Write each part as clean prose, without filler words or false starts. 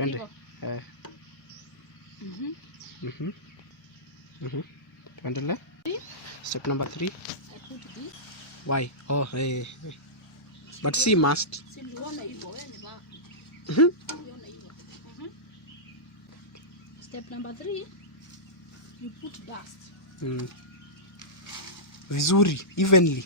Twende. Tuendelee. Step number 3. I put this. Why? Oh, hey. But see must. Step number 3, you put dust. Vizuri, evenly.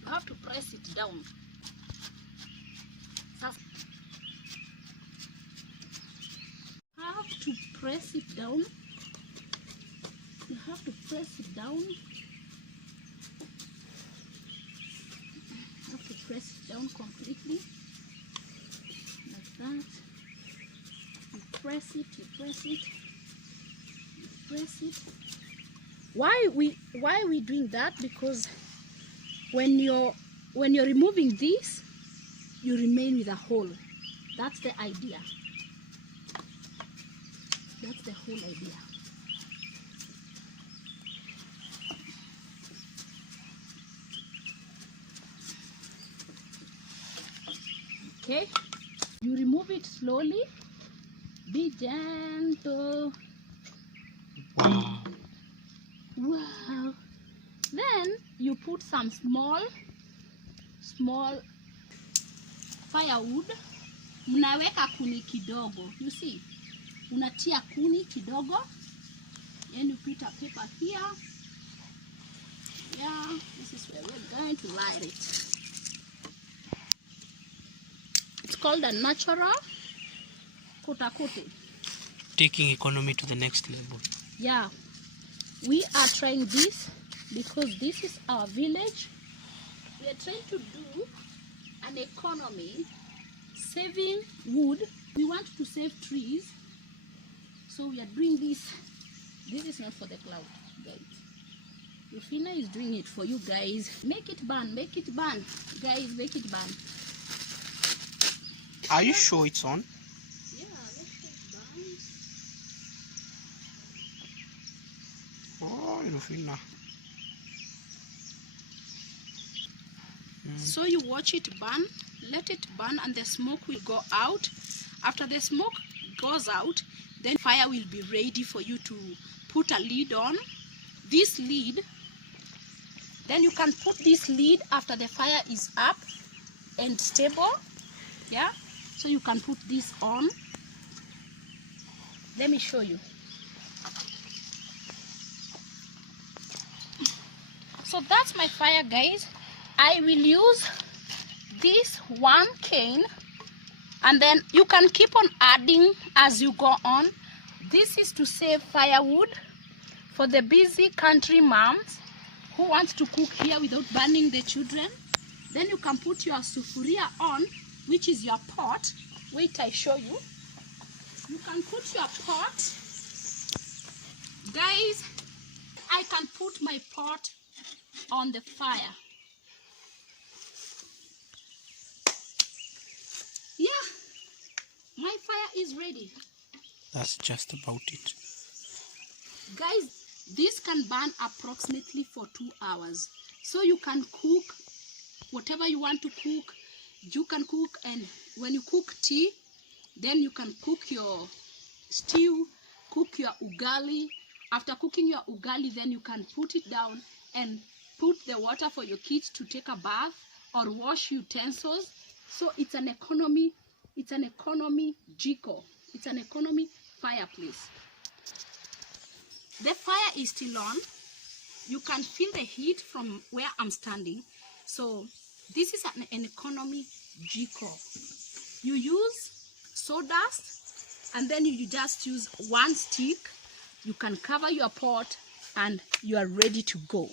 You have to press it down. Have to press it down. You have to press it down. You have to press it down completely. Like that. You press it, you press it, you press it. Why are we doing that? Because when you're removing this, you remain with a hole. That's the idea. That's the whole idea. Okay, you remove it slowly. Be gentle. Wow. Wow. Then you put some small firewood. Unaweka kuni kidogo. You see? Unatia kuni kidogo. Then you put a paper here. Yeah, this is where we're going to light it. It's called a natural kotakote. Taking economy to the next level. Yeah, we are trying this because this is our village. We are trying to do an economy, saving wood. We want to save trees, so we are doing this. This is not for the cloud, guys. Rufina is doing it for you guys. Make it burn, guys, make it burn. Are you sure it's on? Yeah, make it burn. Oh, Rufina. So you watch it burn, let it burn, and the smoke will go out. After the smoke goes out, then fire will be ready for you to put a lid on. This lid, then you can put this lid after the fire is up and stable. Yeah, so you can put this on. Let me show you. So that's my fire, guys. I will use this one cane, and then you can keep on adding as you go on. This is to save firewood for the busy country moms who wants to cook here without burning the children. Then you can put your sufuria on, which is your pot. Wait, I show you. You can put your pot. Guys, I can put my pot on the fire. Yeah, my fire is ready. That's just about it. Guys, this can burn approximately for 2 hours. So you can cook whatever you want to cook. You can cook, and when you cook tea, then you can cook your stew, cook your ugali. After cooking your ugali, then you can put it down and put the water for your kids to take a bath or wash utensils. So it's an economy Jiko. It's an economy fireplace. The fire is still on. You can feel the heat from where I'm standing. So this is an economy Jiko. You use sawdust, and then you just use one stick. You can cover your pot, and you are ready to go.